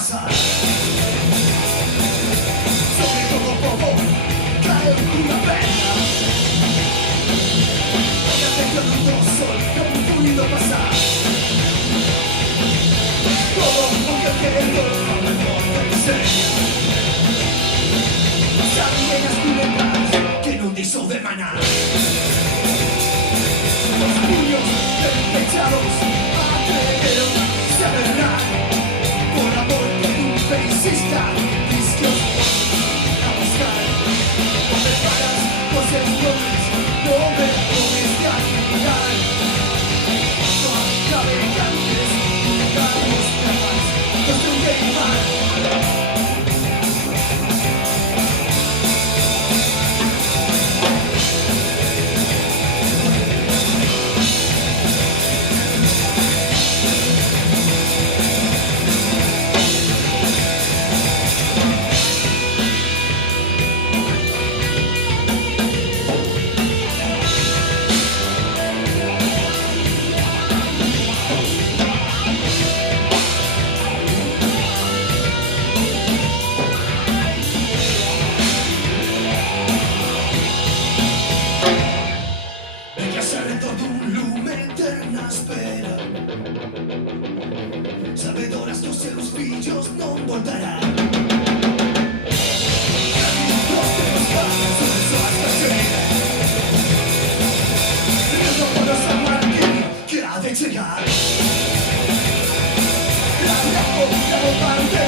pasar. Sobre todo poco cae una pena. Fíjate que otro sol no he podido pasar. Todo porque el querido a mejor te enseña. Saben las culetas que no te hizo de maná. Los puños despechados atrevieron, se verán. Por amor que nunca insista, discos a buscar. No me paras, no se enroles, no me pones de admirar. No acabe antes, nunca los temas, no estoy de mal. Sabedoras que os seus fillos non voltarán. Los teus padres son súas canciones. Rezo por os amantes que ha de chegar. La vida con la parte